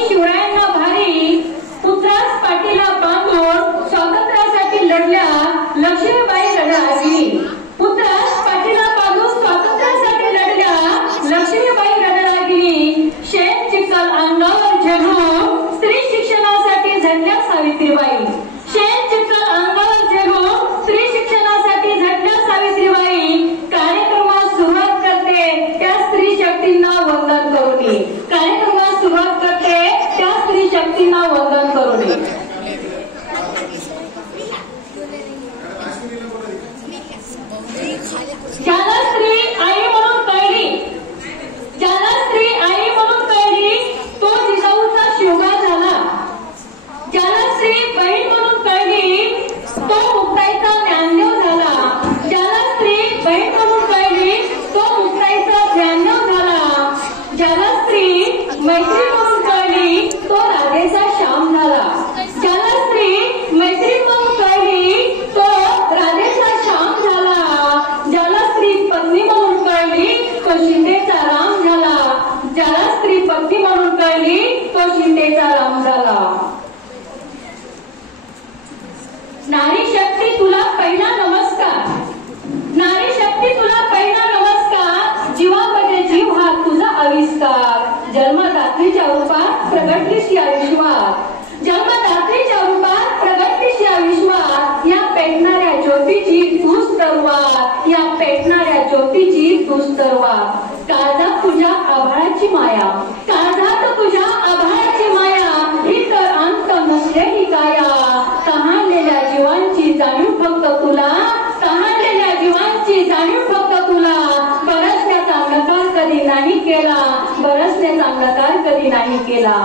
छत्रपती शिवरायांना भारी पुत्रास पाठीला बांधून स्वातंत्र्यासाठी लढल्या लक्ष्मीबाई रणरागिणी. पुत्रास पाठीला बांधून स्वातंत्र्यासाठी लढल्या लक्ष्मीबाई रणरागिणी. शेण चिखल अंगावर झेलून स्त्री शिक्षणासाठी झटल्या सावित्रीबाई. शेण चिखल अंगावर झेलून स्त्री शिक्षणासाठी झटल्या सावित्रीबाई. कार्यक्रमास सुरुवात करते त्या स्त्री शक्तींना वंदन करून. कार्यक्रमास सुरुवात करते त्या स्त्री शक्तींना वंदन करून. ज्याला स्त्री आई म्हणून कळली, ज्याला स्त्री आई म्हणून कळली तो जिजाऊचा शिवगा झाला. ज्याला स्त्री बहीण म्हणून कळली तो मुक्ताईचा ज्ञानदेव झाला. ज्याला स्त्री बहीण म्हणून कळली तो मुक्ताईचा ज्ञानदेव झाला. ज्याला स्त्री मैत्री म्हणून कळली तो राधेचा श्याम झाला. ज्याला स्त्री मैत्री म्हणून कळली तो राधेचा श्याम झाला. ज्याला स्त्री पत्नी म्हणून कळली तो शिंदेचा राम झाला. ज्याला स्त्री पत्नी म्हणून कळली तो शिंदेचा राम झाला. नारी शक्ती तुला पहिला नमस्कार. नारी शक्ती तुला पहिला नमस्कार. जीवामध्ये जीव हा तुझा आविष्कार. जन्मदात्रीच्या रूपात प्रगटलीस या विश्वात. जन्मदात्रीच्या रूपात प्रगटलीस या विश्वात. या पेटणाऱ्या ज्योतीची तूच तरवार. या पेटणाऱ्या ज्योतीची तूच तरवार. काळजात तुझ्या आभाळाची माया. काळजात तुझ्या आभाळाची माया. ही तर अंत नसलेली काया. तहानलेल्या जीवांची जाणीव फक्त तुला. तहानलेल्या जीवांची जाणीव फक्त तुला. बरसण्याचा नकार कधी नाही केला. बरसण्याचा नकार कधी नाही केला.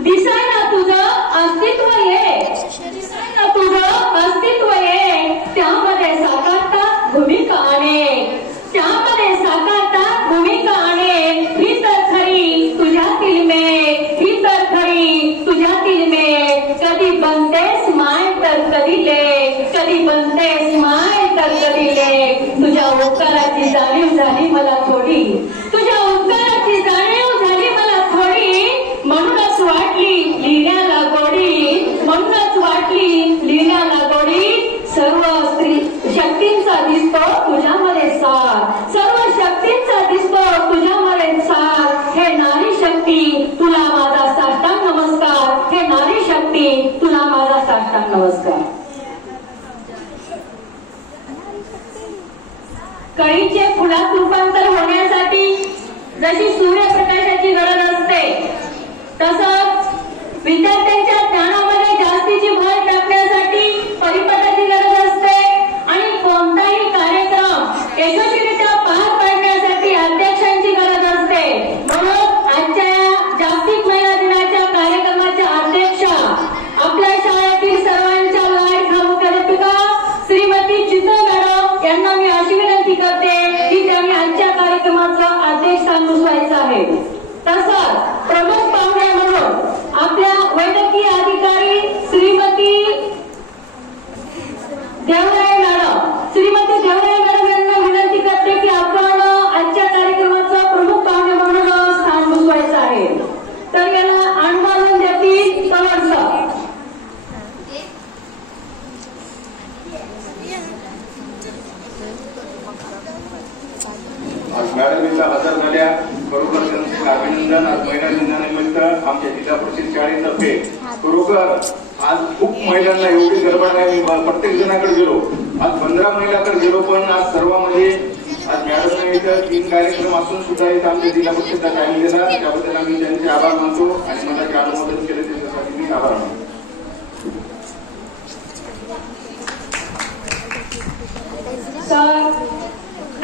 दिसायला तुझं अस्तित्व ये. दिसायला तुझं अस्तित्व ये. त्यामध्ये साकारतात भूमिका अनेक. त्यामध्ये साकारतात भूमिका अनेक. ही तर खरी तुझ्यातील मेघ. ही तर खरी तुझ्यातील मेघ. कधी बनतेस माय तर कधी लेक. कधी बनतेस माय तर कधी लेक. तुझ्या उपकाराची जाणीव झाली मला थोडी. तुझ्या उपकाराची जाणीव झाली मला थोडी. म्हणूनच वाटली लिहिण्याला गोडी. म्हणूनच वाटली लिहिण्याला गोडी. सर्व स्त्री शक्तींचा दिसतो तुझ्यामध्ये सार. सर्व शक्तींचा दिसतो तुझ्यामध्ये सार. हे नारी शक्ती तुला माझा साष्टांग नमस्कार. हे नारी शक्ती तुला माझा साष्टांग नमस्कार. कळीचे फुलात रूपांतर होण्यासाठी जशी सूर्यप्रकाशाची गरज असते तसंच विद्यार्थ्यांच्या ज्ञानामध्ये जास्तीची भर टाकण्यासाठी परिपटाची गरज असते. आणि कोणताही कार्यक्रम यशस्वीरित्या पार पाडण्यासाठी अध्यक्षांची गरज असते. म्हणून आजच्या जागतिक महिला दिनाच्या कार्यक्रमाच्या अध्यक्षा आपल्या शाळेतील सर्वांच्या लाडक्या मुख्याध्यापिका श्रीमती चित्रे मॅडम यांना मी अशी विनंती करते की त्यांनी आजच्या कार्यक्रमाचं अध्यक्षस्थान भूषवायचं आहे. तसंच प्रमुख पाहुणे म्हणून आपल्या वैद्यकीय अधिकारी श्रीमती देवराय मॅडम. श्रीमती देवराय मॅडम यांना विनंती करते की आपण आजच्या कार्यक्रमाचं प्रमुख पाहुणे म्हणून स्थान भूषवायचं आहे. तर याला अनुमोदन देतील पवार सर. आज मॅडम इथं हजर झाल्या खरोखर त्यांचे अभिनंदन. आज महिला दिनानिमित्त आमच्या जिल्हा परिषद शाळेतर्फे खरोखर आज खूप महिलांना एवढी गडबड नाही. मी प्रत्येक जणांकडे गेलो. आज 15 महिलांकडे गेलो पण आज सर्वांमध्ये आज मॅडमने इथं 3 कार्यक्रम असून सुद्धा इथं आमच्या जिल्हा परिषदला टाइम दिला. त्याबद्दल आम्ही त्यांचे आभार मानतो आणि मला जे अनुमोदन केले त्याच्यासाठी मी आभार मानतो.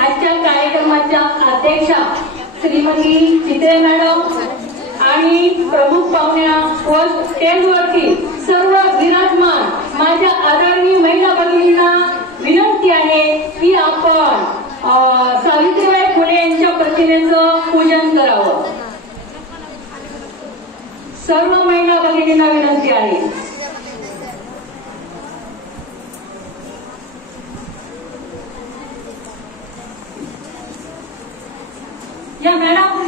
आजच्या कार्यक्रमाच्या अध्यक्षा श्रीमती चित्रे मॅडम आणि प्रमुख पाहुण्या व स्टेजवरती सर्व विराजमान माझ्या आदरणीय महिला भगिनींना विनंती आहे की आपण सावित्रीबाई फुले यांच्या प्रतिमेचं पूजन करावं. सर्व महिला भगिनींना विनंती आहे. या मॅडम